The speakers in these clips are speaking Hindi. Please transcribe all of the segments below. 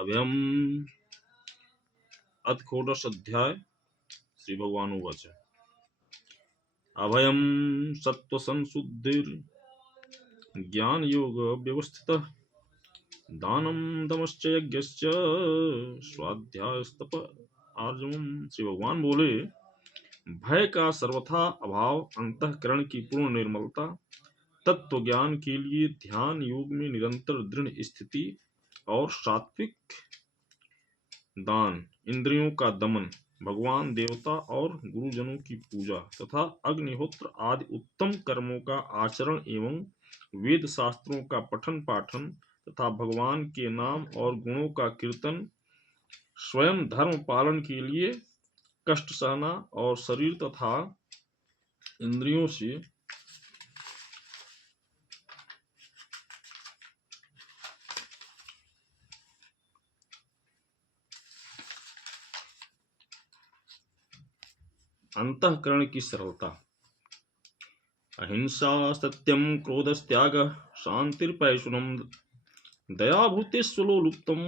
अभयम अथ षोडश अध्याय श्री भगवान उवाच अभयम सत्व संशुद्धिर ज्ञान योग व्यवस्थितः दानम दमश्च यज्ञश्च स्वाध्यायस्तप आर्जवम। श्री भगवान बोले, भय का सर्वथा अभाव, अंतःकरण की पूर्ण निर्मलता, तत्व ज्ञान के लिए ध्यान योग में निरंतर दृढ़ स्थिति और सात्विक दान, इंद्रियों का दमन, भगवान देवता और गुरुजनों की पूजा तथा अग्निहोत्र आदि उत्तम कर्मों का आचरण एवं वेद शास्त्रों का पठन पाठन तथा भगवान के नाम और गुणों का कीर्तन, स्वयं धर्म पालन के लिए कष्ट सहना और शरीर तथा इंद्रियों से अंतःकरण की सरलता, अहिंसा सत्यम क्रोधस्त्याग शांतिर्पैशुनम दया भूतेष्वलोलुप्तम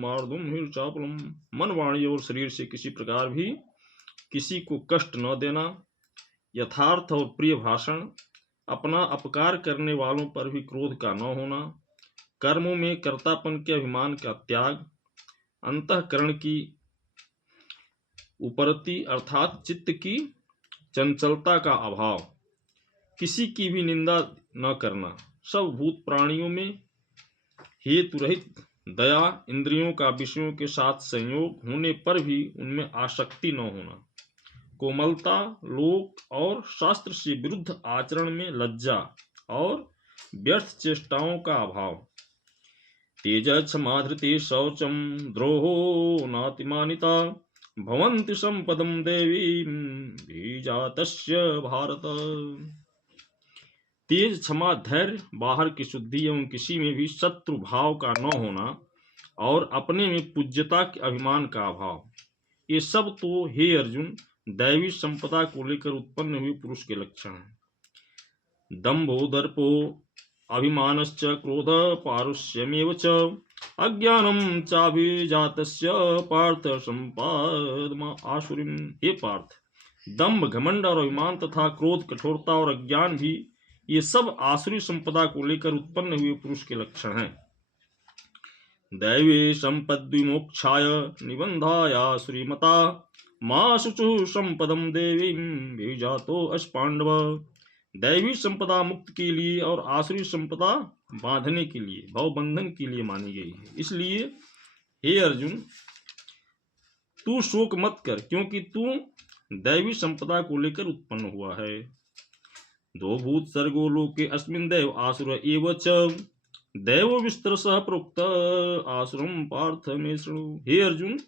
मार्दुम हिर्चापलम। मन वाणी और शरीर से किसी प्रकार भी किसी को कष्ट न देना, यथार्थ और प्रिय भाषण, अपना अपकार करने वालों पर भी क्रोध का न होना, कर्मों में कर्तापन के अभिमान का त्याग, अंतःकरण की उपरति अर्थात चित्त की चंचलता का अभाव, किसी की भी निंदा न करना, सब भूत प्राणियों में हेतु रहित दया, इंद्रियों का विषयों के साथ संयोग होने पर भी उनमें आसक्ति न होना, कोमलता, लोक और शास्त्र से विरुद्ध आचरण में लज्जा और व्यर्थ चेष्टाओं का अभाव, तेज क्षमा धृति शौचम द्रोहो नातिमानिता भवन्ति संपदम देवी बीजातस्य भारत। तेज, क्षमा, धैर्य, बाहर की शुद्धि एवं किसी में भी शत्रु भाव का न होना और अपने में पूज्यता के अभिमान का अभाव, ये सब तो हे अर्जुन दैवी संपदा को लेकर उत्पन्न हुए पुरुष के लक्षण हैं। दंभो दर्पो अभिमानश्च क्रोध पारुष्यमेव च अज्ञानम चाभिजातस्य पार्थ संपादमा आसुरीम। हे पार्थ, दंभ, घमंड और अभिमान तथा क्रोध, कठोरता और अज्ञान भी ये सब आसुरी संपदा को लेकर उत्पन्न हुए पुरुष के लक्षण हैं। दैवी संपद्विमोक्षाय निबंधाया श्रीमता मां शुचु संपदम देवी बीजातो अस्पांडव। दैवी संपदा मुक्त के लिए और आसुरी संपदा बांधने के लिए, भवबंधन के लिए मानी गई है। इसलिए हे अर्जुन, तू शोक मत कर, क्योंकि तू दैवी संपदा को लेकर उत्पन्न हुआ है। दो भूत सर्गो लोके अस्मिन् दैव आसुर एव च दैव विस्तरसः प्रोक्त आसुरम पार्थ मे शृणु। हे अर्जुन,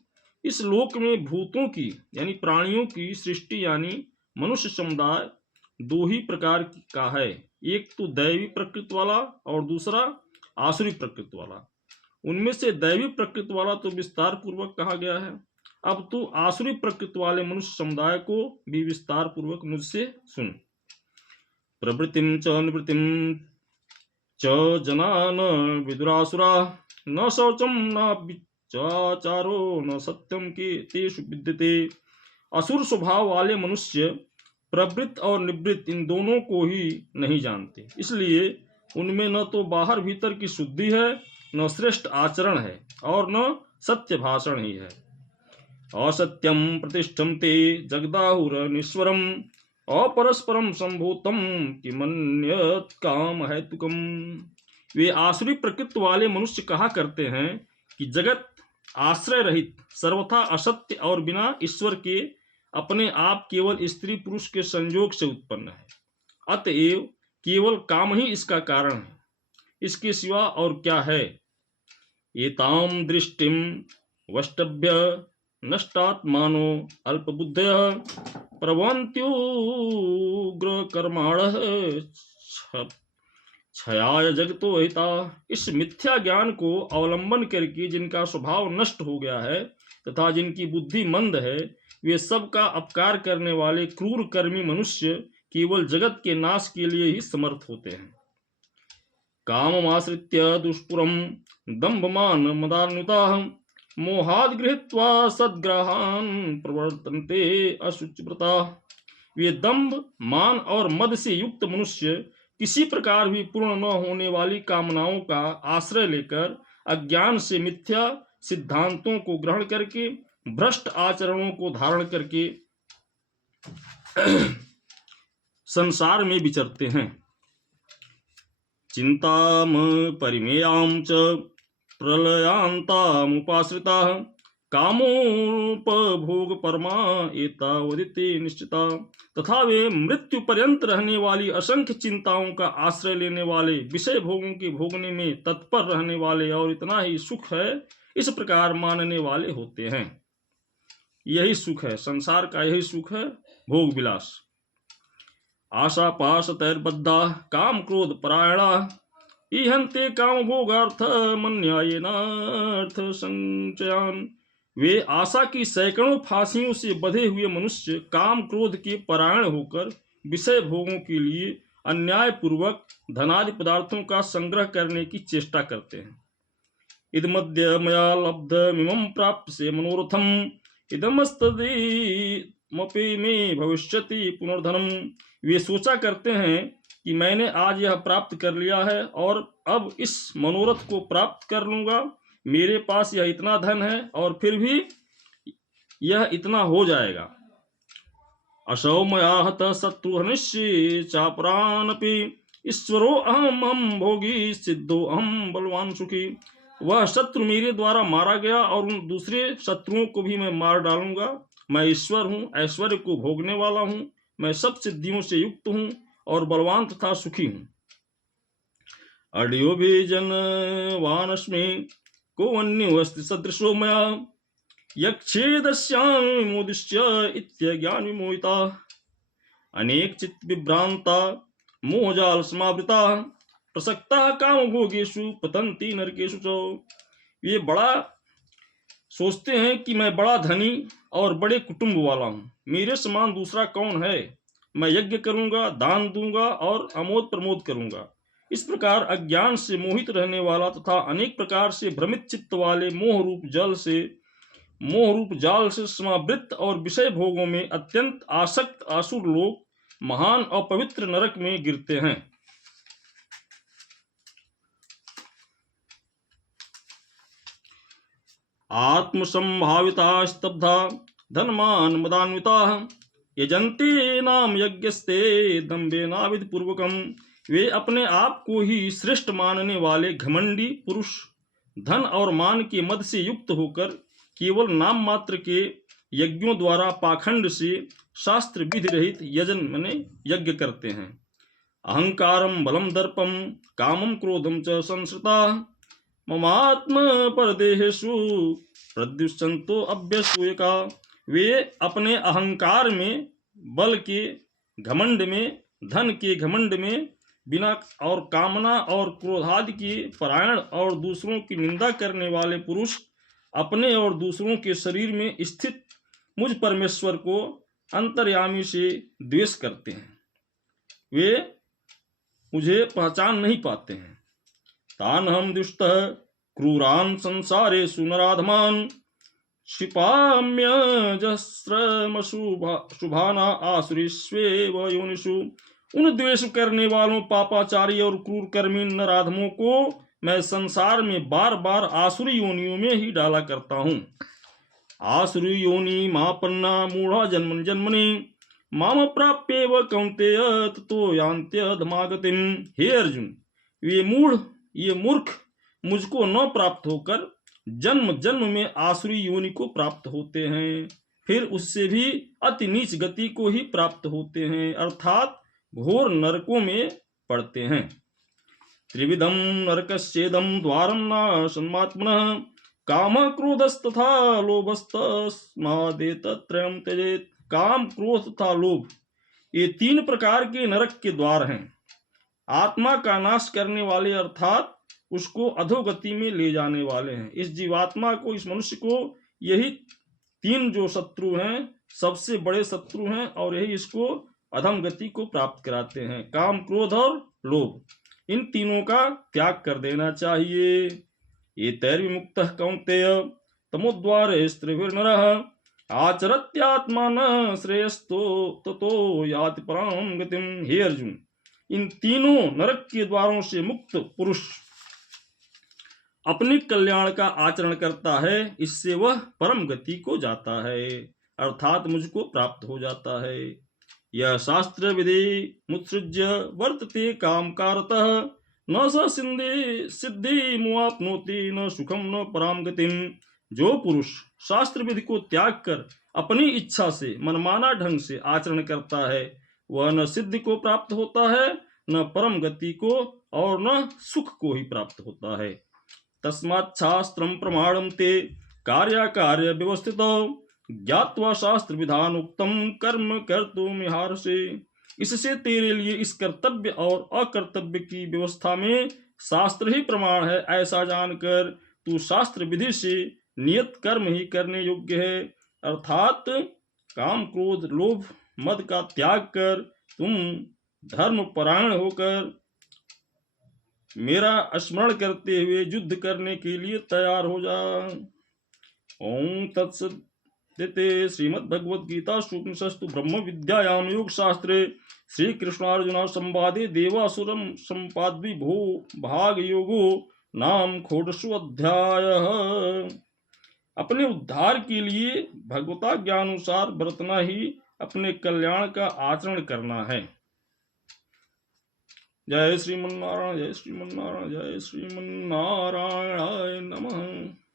इस लोक में भूतों की यानी प्राणियों की सृष्टि यानी मनुष्य समुदाय दो ही प्रकार का है, एक तो दैवी प्रकृति वाला और दूसरा आसुरी प्रकृति वाला। उनमें से दैवी प्रकृति वाला तो विस्तार पूर्वक कहा गया है, अब तो आसुरी प्रकृति वाले मनुष्य समुदाय को भी विस्तार पूर्वक मुझसे सुन। प्रवृत्तिम च निवृत्तिम च जनान विदुरासुरा न शौचम न विचाचारो न सत्यम के तेषु विद्यते। असुर स्वभाव वाले मनुष्य प्रवृत्त और निवृत्त इन दोनों को ही नहीं जानते, इसलिए उनमें न तो बाहर भीतर की शुद्धि है, न श्रेष्ठ आचरण है और न सत्य भाषण ही है। असत्यम प्रतिष्ठन्ते जगदाहुरनीश्वरम अपरस्परम संभूतम किमन्यत् काम हेतुकम। वे आसुरी प्रकृति वाले मनुष्य कहा करते हैं कि जगत आश्रय रहित, सर्वथा असत्य और बिना ईश्वर के अपने आप केवल स्त्री पुरुष के संयोग से उत्पन्न है, अतएव केवल काम ही इसका कारण है, इसके सिवा और क्या है। एताम दृष्टिम वष्टभ्य नष्टात्मानो अल्पबुद्धयः प्रभवन्त्युग्र कर्माणः क्षयाय जगतो हिता। इस मिथ्या ज्ञान को अवलंबन करके जिनका स्वभाव नष्ट हो गया है तथा जिनकी बुद्धि मंद है, वे सब का अपकार करने वाले क्रूर कर्मी मनुष्य केवल जगत के नाश के लिए ही समर्थ होते हैं। काममाश्रित्य दुष्पुरम दंभमान मदान्विताः मोहाद गृहीत्वा सद्ग्रहान् प्रवर्तन्ते अशुचिव्रता। वे दंभ, मान और मद से युक्त मनुष्य किसी प्रकार भी पूर्ण न होने वाली कामनाओं का आश्रय लेकर अज्ञान से मिथ्या सिद्धांतों को ग्रहण करके भ्रष्ट आचरणों को धारण करके संसार में विचरते हैं। चिंताम परिमेयाम च प्रलयांतामुपाश्रिताः कामोपभोग परमा एतावदिति निश्चिता। तथा वे मृत्यु पर्यंत रहने वाली असंख्य चिंताओं का आश्रय लेने वाले, विषय भोगों के भोगने में तत्पर रहने वाले और इतना ही सुख है इस प्रकार मानने वाले होते हैं। यही सुख है, संसार का यही सुख है, भोग विलास। आशा पाश तैर्बद्धा काम क्रोध परायणा इहन्ते काम भोगार्थ मन्यायेनार्थ संचयान। वे आशा की सैकड़ों फांसियों से बंधे हुए मनुष्य काम क्रोध के परायण होकर विषय भोगों के लिए अन्याय पूर्वक धनादि पदार्थों का संग्रह करने की चेष्टा करते हैं। इदमद्य मया लब्धमिमं प्राप्त से मनोरथम इदमस्तदीमपि में भविष्यति पुनर्धनम। वे सोचा करते हैं कि मैंने आज यह प्राप्त कर लिया है और अब इस मनोरथ को प्राप्त कर लूंगा, मेरे पास यह इतना धन है और फिर भी यह इतना हो जाएगा। असौ मया हत शत्रुहनिश्ये चापरानपि ईश्वरो अहम भोगी सिद्धो अहम बलवान सुखी। वह शत्रु मेरे द्वारा मारा गया और उन दूसरे शत्रुओं को भी मैं मार डालूंगा। मैं ईश्वर हूँ, ऐश्वर्य को भोगने वाला हूँ, मैं सब सिद्धियों से युक्त हूँ और बलवान तथा सुखी हूँ। अड्यो भी जनवानस्मि को अन्योऽस्ति सदृशो मया यक्षेदस्यामि मोदिष्य इत्यज्ञान विमोहिता। अनेक चित्त विभ्रांता मोहजाल समावृता प्रसक्ता काम भोगेषु पतंती नरकेषु च। ये बड़ा सोचते हैं कि मैं बड़ा धनी और बड़े कुटुंब वाला हूँ, मेरे समान दूसरा कौन है। मैं यज्ञ करूंगा, दान दूंगा और अमोद प्रमोद करूंगा। इस प्रकार अज्ञान से मोहित रहने वाला तथा अनेक प्रकार से भ्रमित चित्त वाले मोह रूप जाल से समावृत और विषय भोगों में अत्यंत आसक्त आसुर लोग महान और पवित्र नरक में गिरते हैं। आत्मसंभाविता स्तब्धा धनमान मदान्विता यजन्ते नाम यज्ञस्ते दम्भेनाविधि पूर्वकम। वे अपने आप को ही श्रेष्ठ मानने वाले घमंडी पुरुष धन और मान के मद से युक्त होकर केवल नाम मात्र के यज्ञों द्वारा पाखंड से शास्त्र विधि रहित यजन माने यज्ञ करते हैं। अहंकारम बलम दर्पम कामम क्रोधम च संश्रिता ममात्म परदेहेषु प्रद्युषंतो अभ्यसूयका। वे अपने अहंकार में, बल के घमंड में, धन के घमंड में, बिना और कामना और क्रोधादि के परायण और दूसरों की निंदा करने वाले पुरुष अपने और दूसरों के शरीर में स्थित मुझ परमेश्वर को अंतर्यामी से द्वेष करते हैं। वे मुझे पहचान नहीं पाते हैं। तान हम दुष्ट क्रूरान संसारेषु नराधमान क्षिपाम्यजस्रमशुभाना आसुरीष्वेव योनिषु। उन द्वेष करने वालों पापाचारी और क्रूर कर्मी नराधमों को मैं संसार में बार बार आसुरी योनियों में ही डाला करता हूँ। आसुरी योनि मापन्ना मूढ़ा जन्मनि जन्मनि माम प्राप्येव कौन्तेय ततो यान्त्यधमागतिम। हे अर्जुन, ये मूर्ख मुझको न प्राप्त होकर जन्म जन्म में आसुरी योनि को प्राप्त होते हैं, फिर उससे भी अति नीच गति को ही प्राप्त होते हैं, अर्थात घोर नरकों में पड़ते हैं। त्रिविधम नरकस्येदं द्वारं न सन्मात्मनः काम क्रोधस्तथा लोभस्तस्मादेतत्रयं त्यजेत्। काम, क्रोध तथा लोभ ये तीन प्रकार के नरक के द्वार हैं। आत्मा का नाश करने वाले अर्थात उसको अधोगति में ले जाने वाले हैं। इस जीवात्मा को, इस मनुष्य को यही तीन जो शत्रु हैं सबसे बड़े शत्रु हैं और यही इसको अधम गति को प्राप्त कराते हैं। काम, क्रोध और लोभ, इन तीनों का त्याग कर देना चाहिए। ये तैर्विमुक्तः कौन्तेय तमोद्वारे स्त्रिभिर्नरः आचरत्यात्मान श्रेयस्तो ततो याति पराम गतिम। हे अर्जुन, इन तीनों नरक के द्वारों से मुक्त पुरुष अपने कल्याण का आचरण करता है, इससे वह परम गति को जाता है, अर्थात मुझको प्राप्त हो जाता है। यह शास्त्र विधि मुत्सृज्य वर्तते काम कारतः न स सिद्धि मुआप्नोति न सुखम न पराम गतिम। जो पुरुष शास्त्र विधि को त्याग कर अपनी इच्छा से मनमाना ढंग से आचरण करता है, वह न सिद्धि को प्राप्त होता है, न परम गति को, और न सुख को ही प्राप्त होता है। तस्मात् शास्त्रम प्रमाणम ते कार्याकार्य व्यवस्थितौ ज्ञात्वा शास्त्र विधानोक्तम कर्म कर्तुमिहार्षे। इससे तेरे लिए इस कर्तव्य और अकर्तव्य की व्यवस्था में शास्त्र ही प्रमाण है, ऐसा जानकर तू शास्त्र विधि से नियत कर्म ही करने योग्य है। अर्थात काम क्रोध लोभ मद का त्याग कर तुम धर्म परायण होकर मेरा स्मरण करते हुए युद्ध करने के लिए तैयार हो जा। ओम तत्सत। श्रीमद्भगवद्गीता उपनिषत्सु ब्रह्म विद्यायाम योग शास्त्रे श्री कृष्णार्जुन संवादे देवासुरम संपाद्वि भो भाग योगो नाम षोडशो अध्यायः। अपने उद्धार के लिए भगवता ज्ञानुसार बरतना ही अपने कल्याण का आचरण करना है। जय श्रीमन्नारायण, जय श्रीमन्नारायण, जय श्रीमन्नारायणाय नमः।